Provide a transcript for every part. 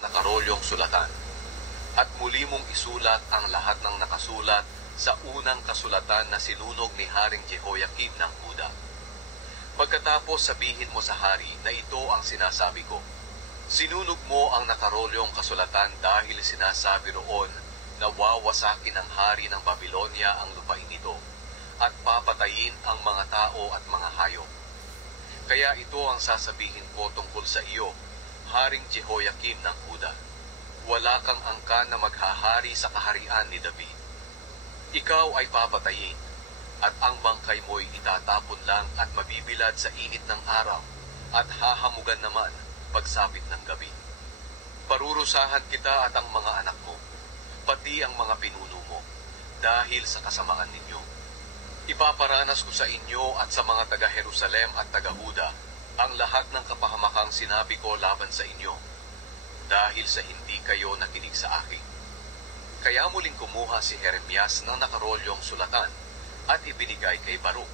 nakarolyong sulatan. At muli mong isulat ang lahat ng nakasulat sa unang kasulatan na sinunog ni Haring Jehoiakim ng Huda. Pagkatapos sabihin mo sa hari na ito ang sinasabi ko. Sinunog mo ang nakarolyong kasulatan dahil sinasabi roon na wawasakin ng hari ng Babylonia ang lupain ito at papatayin ang mga tao at mga hayop. Kaya ito ang sasabihin ko tungkol sa iyo, Haring Jehoiakim ng Huda. Wala kang angkan na maghahari sa kaharian ni David. Ikaw ay papatayin, at ang bangkay mo'y itatapon lang at mabibilad sa init ng araw, at hahamugan naman pagsapit ng gabi. Parurusahan kita at ang mga anak mo, pati ang mga pinuno mo, dahil sa kasamaan ninyo. Ipaparanas ko sa inyo at sa mga taga-Jerusalem at taga-Huda ang lahat ng kapahamakang sinabi ko laban sa inyo, dahil sa hindi kayo nakinig sa akin. Kaya muling kumuha si Jeremias ng nakarolyong sulatan at ibinigay kay Baruk,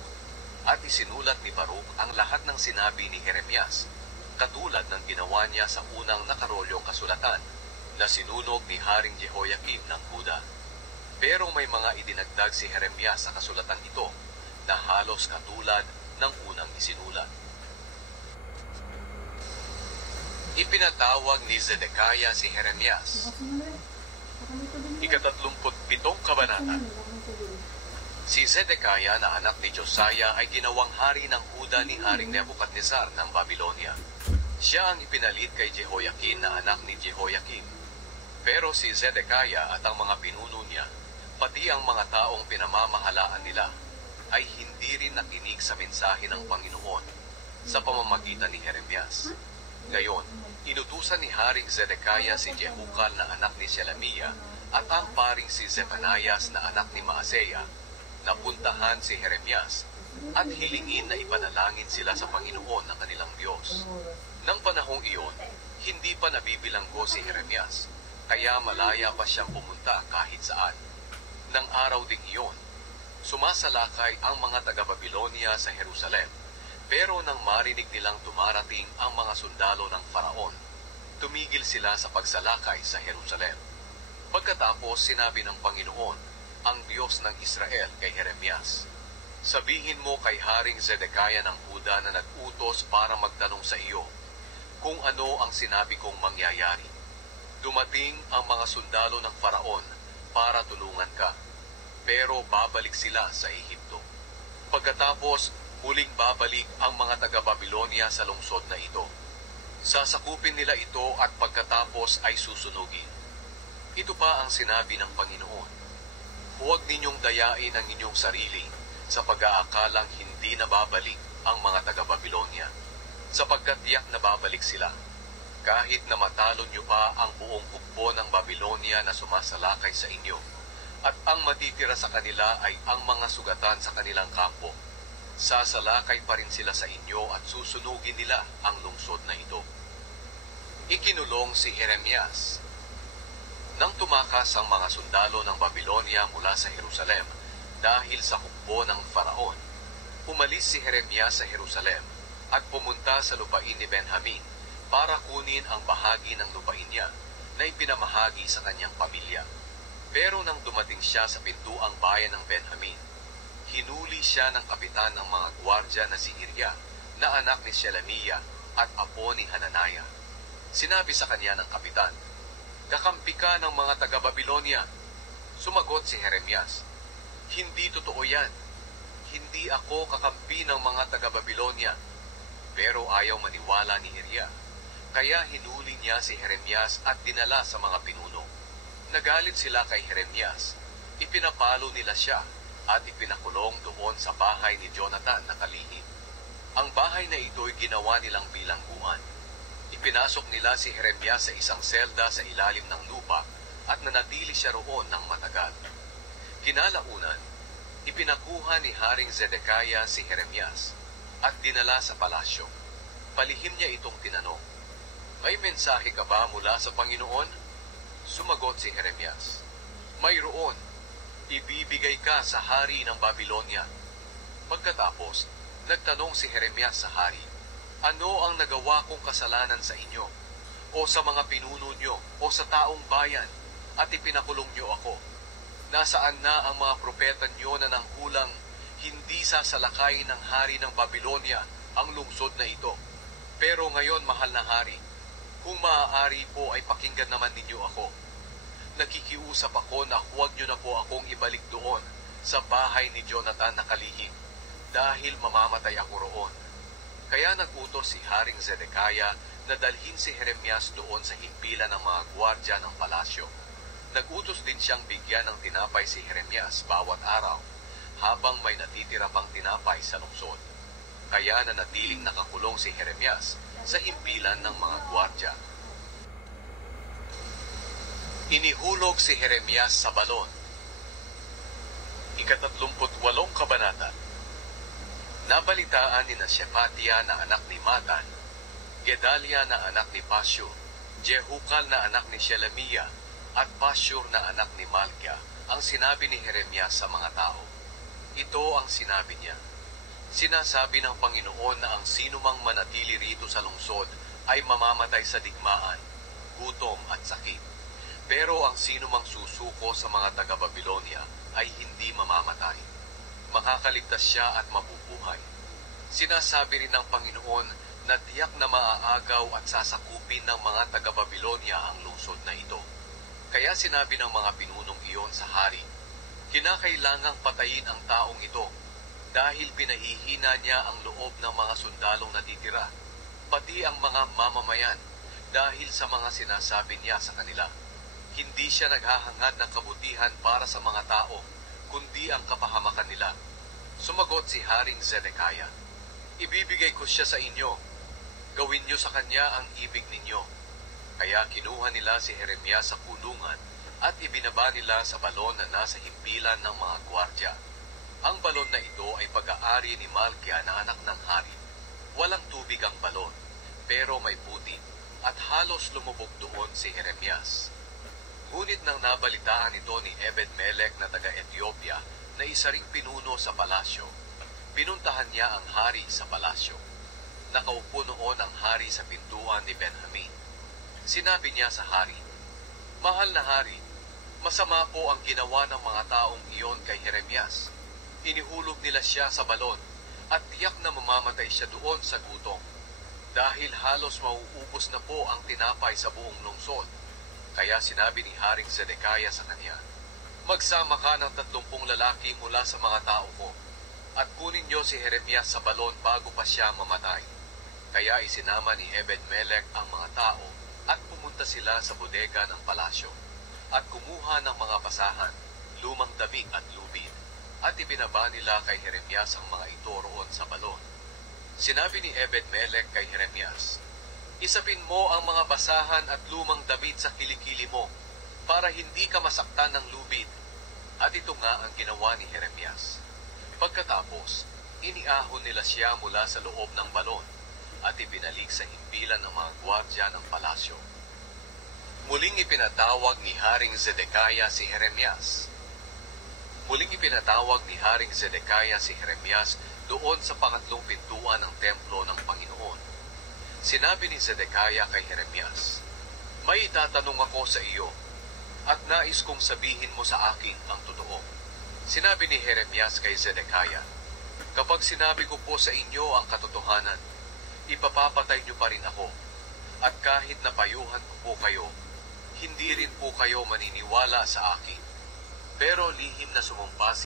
at isinulat ni Baruk ang lahat ng sinabi ni Jeremias, katulad ng ginawa niya sa unang nakarolyong kasulatan na sinunog ni Haring Jehoiakim ng Huda. Pero may mga idinagdag si Jeremias sa kasulatan ito na halos katulad ng unang isinulat. Ipinatawag ni Zedekiah si Jeremias. 37 kabanata. Si Zedekiah na anak ni Josiah ay ginawang hari ng Huda ni Haring Nebukadnezar ng Babylonia. Siya ang ipinalit kay Jehoiakim na anak ni Jehoiakim. Pero si Zedekiah at ang mga pinuno niya, pati ang mga taong pinamamahalaan nila, ay hindi rin nakinig sa mensahe ng Panginoon sa pamamagitan ni Jeremias. Ngayon, inutusan ni Haring Zedekiah si Jehukal na anak ni Shelemiah at ang paring si Zephanias na anak ni Maaseya na puntahan si Jeremias at hilingin na ipanalangin sila sa Panginoon na kanilang Diyos. Nang panahong iyon, hindi pa nabibilanggo si Jeremias, kaya malaya pa siyang pumunta kahit saan. Nang araw ding iyon, sumasalakay ang mga taga-Babylonia sa Jerusalem. Pero nang marinig nilang dumarating ang mga sundalo ng Faraon, tumigil sila sa pagsalakay sa Jerusalem. Pagkatapos sinabi ng Panginoon, ang Diyos ng Israel kay Jeremias, sabihin mo kay Haring Zedekiah ng Huda na nag-utos para magtanong sa iyo kung ano ang sinabi kong mangyayari. Dumating ang mga sundalo ng Faraon para tulungan ka, pero babalik sila sa Ehipto. Pagkatapos, muling babalik ang mga taga-Babylonia sa lungsod na ito. Sasakupin nila ito at pagkatapos ay susunugin. Ito pa ang sinabi ng Panginoon. Huwag ninyong dayain ang inyong sarili sa pag-aakalang hindi nababalik ang mga taga-Babylonia, sapagkat tiyak na babalik sila. Kahit na matalo nyo pa ang buong hukbo ng Babylonia na sumasalakay sa inyo, at ang matitira sa kanila ay ang mga sugatan sa kanilang kampo, sasalakay pa rin sila sa inyo at susunugin nila ang lungsod na ito. Ikinulong si Jeremias. Nang tumakas ang mga sundalo ng Babylonia mula sa Jerusalem dahil sa hukbo ng Faraon, umalis si Jeremias sa Jerusalem at pumunta sa lupain ni Benjamin para kunin ang bahagi ng lupain niya na ipinamahagi sa kanyang pamilya. Pero nang dumating siya sa pintuang bayan ng Benjamin, hinuli siya ng kapitan ng mga gwardya na si Iriah, na anak ni Shelemiah at apo ni Hananiah. Sinabi sa kanya ng kapitan, "Kakampi ka ng mga taga-Babylonia." Sumagot si Jeremias, "Hindi totoo yan. Hindi ako kakampi ng mga taga-Babylonia." Pero ayaw maniwala ni Iriah. Kaya hinuli niya si Jeremias at dinala sa mga pinuno. Nagalit sila kay Jeremias. Ipinapalo nila siya at ipinakulong doon sa bahay ni Jonathan na kalihim. Ang bahay na ito'y ginawa nilang bilangguan. Ipinasok nila si Jeremias sa isang selda sa ilalim ng lupa at nanatili siya roon ng matagal. Kinalaunan, ipinakuha ni Haring Zedekiah si Jeremias at dinala sa palasyo. Palihim niya itong tinanong, "May mensahe ka ba mula sa Panginoon?" Sumagot si Jeremias, "Mayroon. Ibibigay ka sa hari ng Babylonia." Pagkatapos, nagtanong si Jeremias sa hari, "Ano ang nagawa kong kasalanan sa inyo? O o sa mga pinuno nyo o sa taong bayan at ipinakulong nyo ako? Nasaan na ang mga propeta nyo na nanghulang hindi sasalakay ng hari ng Babylonia ang lungsod na ito? Pero ngayon, mahal na hari, kung maaari po ay pakinggan naman ninyo ako. Nakikiusap ako na huwag nyo na po akong ibalik doon sa bahay ni Jonathan na kalihim, dahil mamamatay ako roon. Kaya nagutos si Haring Zedekiah na dalhin si Jeremias doon sa himpilan ng mga gwardya ng palasyo. Nagutos din siyang bigyan ng tinapay si Jeremias bawat araw, habang may natitira pang tinapay sa lungsod. Kaya nanatiling nakakulong si Jeremias sa himpilan ng mga gwardya. Inihulog si Jeremias sa balon. Ika-38 kabanata. Nabalitaan ni Shephatiah na anak ni Matan, Gedalia na anak ni Pashur, Jehukal na anak ni Shelemiah, at Pashur na anak ni Malkia ang sinabi ni Jeremias sa mga tao. Ito ang sinabi niya. Sinasabi ng Panginoon na ang sinumang manatili rito sa lungsod ay mamamatay sa digmaan, gutom at sakit. Pero ang sinumang susuko sa mga taga-Babylonia ay hindi mamamatay. Makakaligtas siya at mabubuhay. Sinasabi rin ng Panginoon na tiyak na maaagaw at sasakupin ng mga taga-Babylonia ang lungsod na ito. Kaya sinabi ng mga pinunong iyon sa hari, kinakailangang patayin ang taong ito dahil pinahihina niya ang loob ng mga sundalong natitira, pati ang mga mamamayan dahil sa mga sinasabi niya sa kanila. Hindi siya naghahangad ng kabutihan para sa mga tao, kundi ang kapahamakan nila. Sumagot si Haring Zedekiah, ibibigay ko siya sa inyo. Gawin niyo sa kanya ang ibig ninyo. Kaya kinuha nila si Jeremias sa kulungan at ibinaba nila sa balon na nasa himpilan ng mga gwardya. Ang balon na ito ay pag-aari ni Malkia na anak ng hari. Walang tubig ang balon, pero may puti, at halos lumubog doon si Jeremias. Ngunit nang nabalitaan ito ni Ebed-Melech na taga-Ethiopia na isa ring pinuno sa palasyo, pinuntahan niya ang hari sa palasyo. Nakaupo noon ang hari sa pintuan ni Benjamin. Sinabi niya sa hari, mahal na hari, masama po ang ginawa ng mga taong iyon kay Jeremias. Inihulog nila siya sa balon at tiyak na mamamatay siya doon sa gutom, dahil halos mauubos na po ang tinapay sa buong lungsod. Kaya sinabi ni Haring Zedekiah sa kanya, magsama ka ng 30 lalaki mula sa mga tao ko, at kunin niyo si Jeremias sa balon bago pa siya mamatay. Kaya isinama ni Ebed-Melech ang mga tao, at pumunta sila sa bodega ng palasyo, at kumuha ng mga basahan, lumang damit at lubid, at ibinaba nila kay Jeremias ang mga ito roon sa balon. Sinabi ni Ebed-Melech kay Jeremias, isapin mo ang mga basahan at lumang damit sa kilikili mo, para hindi ka masaktan ng lubid. At ito nga ang ginawa ni Jeremias. Pagkatapos, iniahon nila siya mula sa loob ng balon, at ibinalik sa himpilan ng mga gwardya ng palasyo. Muling ipinatawag ni Haring Zedekiah si Jeremias. Muling ipinatawag ni Haring Zedekiah si Jeremias doon sa pangatlong pintuan ng templo ng Panginoon. Sinabi ni Zedekiah kay Jeremias, may itatanong ako sa iyo, at nais kong sabihin mo sa akin ang totoo. Sinabi ni Jeremias kay Zedekiah, kapag sinabi ko po sa inyo ang katotohanan, ipapapatay niyo pa rin ako, at kahit napayuhan ko po kayo, hindi rin po kayo maniniwala sa akin. Pero lihim na sumumpa